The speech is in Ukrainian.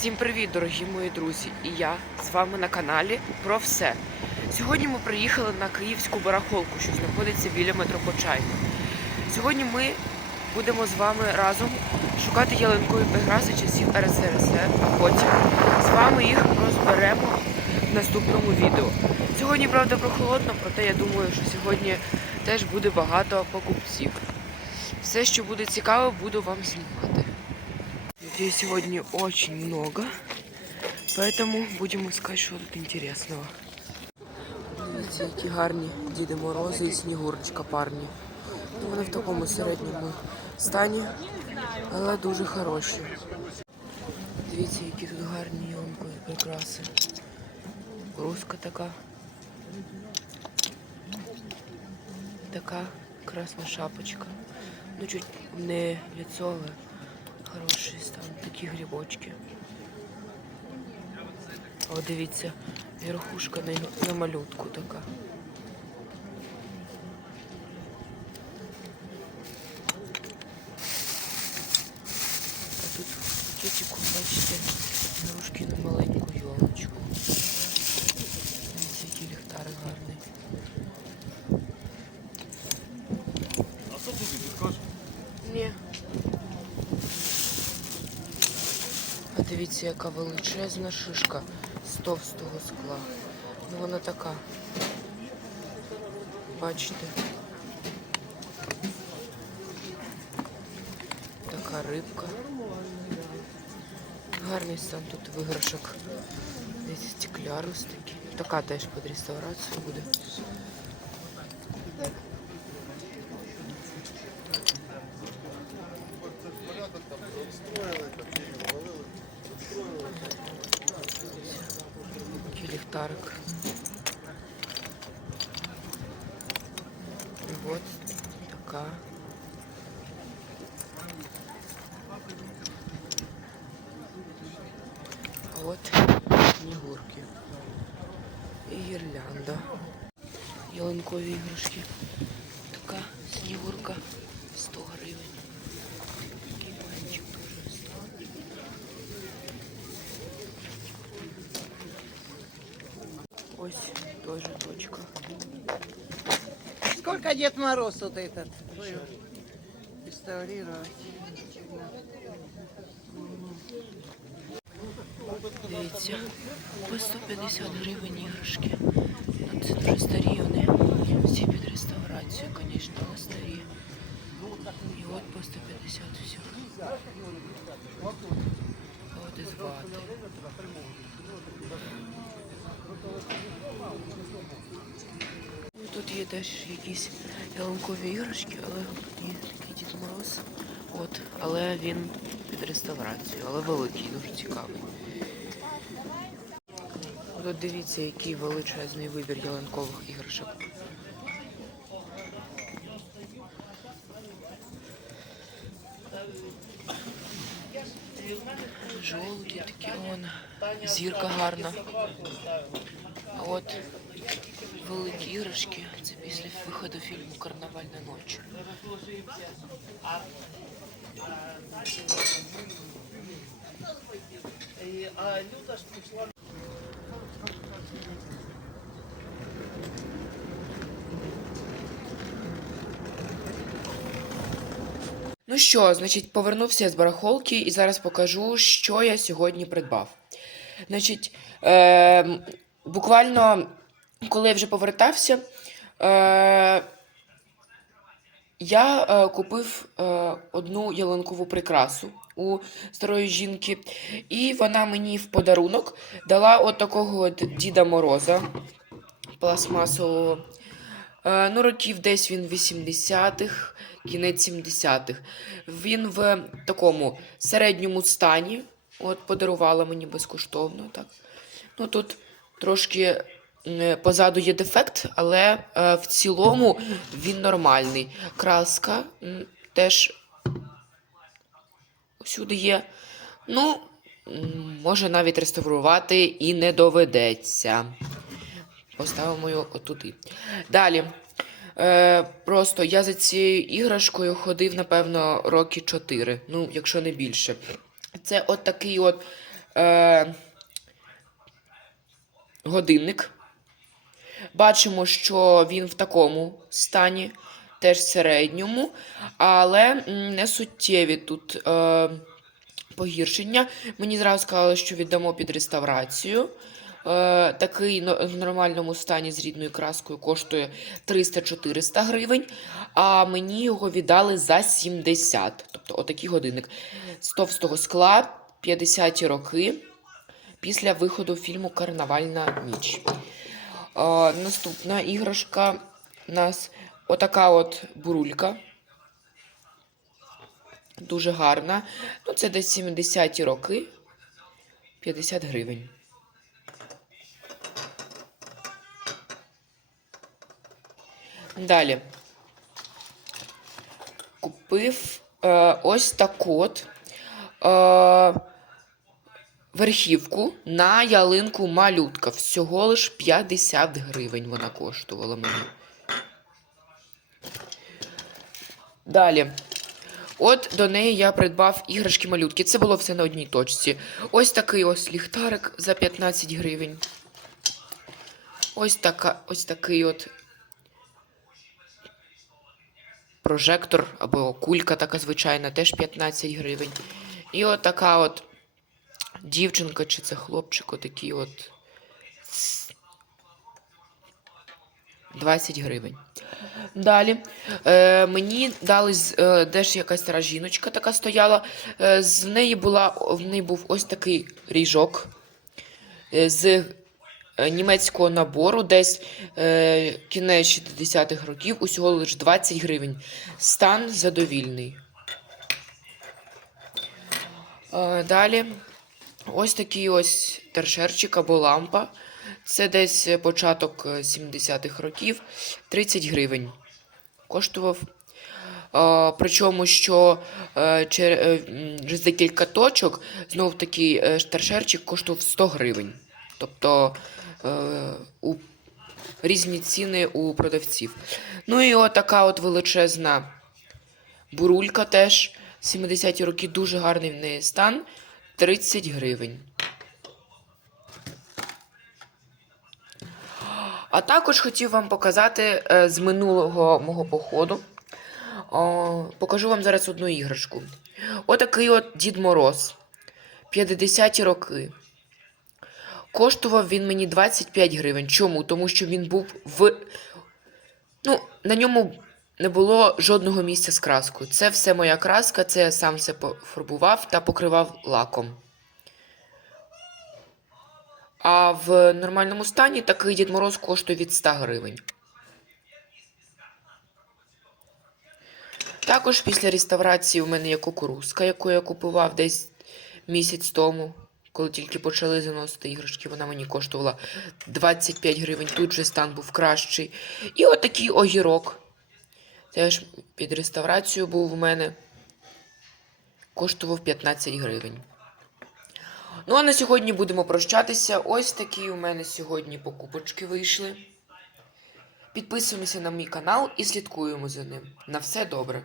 Всім привіт, дорогі мої друзі! І я з вами на каналі про все. Сьогодні ми приїхали на київську барахолку, що знаходиться біля метро Почайна. Сьогодні ми будемо з вами разом шукати ялинкові прикраси часів РСРСР, а потім з вами їх розберемо в наступному відео. Сьогодні, правда, прохолодно, проте я думаю, що сьогодні теж буде багато покупців. Все, що буде цікаво, буду вам знімати. Людей сегодня очень много, поэтому будем искать, что тут интересного. Дивіться, які гарні Діди Морози і Снігурочка парні. Ну, Вони в такому середньому стані, але дуже хороші. Дивіться, які тут гарні йомкові прикраси. Руска така. Така красна шапочка. Ну, чуть не лицо, але Хороший стан, такі грибочки. О, дивіться, верхушка на малютку така. А тут в пакетику, бачите, грушки на маленьку йолочку. Дивіться, який ліхтарик гарний. А що тут ти скажеш? Ні. А дивіться, яка величезна шишка з товстого скла. Ну вона така. Бачите? Така рибка. Гарний стан тут виграшок. Дивіться, стеклярус такий. Така теж під реставрацію буде. гірлянда. Ялинкові іграшки. Така снігурка 100 гривень. Такий банчик теж 100. Ось тоже точка. Сколько Дед Мороз вот этот был реставрировать? Дивіться, по 150 гривень іграшки. Ну, Це дуже старі вони. Всі під реставрацію, звісно, але старі. І от по 150 все. От із вати. Ну, Тут є теж якісь ялинкові іграшки, але ні, такий Дід Мороз. От, але він під реставрацію, але великий, дуже цікавий. От дивіться, який величезний вибір ялинкових іграшок. Жолуді такі он. Зірка гарна. А от великі іграшки. Це після виходу фільму Карнавальна ніч. Ну що, значить, повернувся я з барахолки і зараз покажу, що я сьогодні придбав. Значить, е, буквально, коли я вже повертався, е, я е, купив е, одну ялинкову прикрасу у старої жінки, і вона мені в подарунок дала от такого Діда Мороза пластмасового. Е, ну, років десь він 80-х, кінець 70-х. Він в такому середньому стані. От подарувала мені безкоштовно. Так. Ну, тут трошки позаду є дефект, але е, в цілому він нормальний. Краска м, теж всюди є. Ну, може навіть реставрувати і не доведеться. Поставимо його отуди. Далі. Е, просто я за цією іграшкою ходив, напевно, роки 4, ну, якщо не більше. Це от такий от е, годинник. Бачимо, що він в такому стані, теж середньому, але не суттєві тут е, погіршення. Мені зразу сказали, що віддамо під реставрацію. Е, такий в нормальному стані з рідною краскою коштує 300-400 гривень, а мені його віддали за 70. Тобто отакий годинник. З товстого скла 50-ті роки після виходу фільму Карнавальна ніч. Е, наступна іграшка у нас отака от бурулька. Дуже гарна. Ну, це десь 70-ті роки. 50 гривень. Далі. Купив е, ось таку от е, верхівку на ялинку малютка. Всього лиш 50 гривень вона коштувала мені. Далі. От до неї я придбав іграшки малютки. Це було все на одній точці. Ось такий ось ліхтарик за 15 гривень. Ось, така, ось такий от прожектор або кулька така звичайна, теж 15 гривень. І от така от дівчинка чи це хлопчик, отакий от 20 гривень. Далі е, мені дали е, теж якась стара жіночка така стояла. Е, з неї була в неї був ось такий ріжок е, з німецького набору, десь е, кінець 60-х років, усього лише 20 гривень. Стан задовільний. Е, далі ось такий ось торшерчик або лампа. Це десь е, початок е, 70-х років. 30 гривень. Коштував. Е, причому, що е, чер- е, через декілька точок знов такий е, торшерчик коштував 100 гривень. Тобто е, у різні ціни у продавців. Ну і отака от величезна бурулька теж. 70-ті роки дуже гарний в неї стан. 30 гривень. А також хотів вам показати е, з минулого мого походу. О, покажу вам зараз одну іграшку. Отакий от Дід Мороз. 50-ті роки. Коштував він мені 25 гривень. Чому? Тому що він був в. Ну, на ньому не було жодного місця з краскою. Це все моя краска, це я сам все пофарбував та покривав лаком. А в нормальному стані такий Дід Мороз коштує від 100 гривень. Також після реставрації у мене є кукурузка, яку я купував десь місяць тому, коли тільки почали заносити іграшки. Вона мені коштувала 25 гривень. Тут же стан був кращий. І отакий огірок. Теж під реставрацію був у мене. Коштував 15 гривень. Ну, а на сьогодні будемо прощатися. Ось такі у мене сьогодні покупочки вийшли. Підписуємося на мій канал і слідкуємо за ним. На все добре.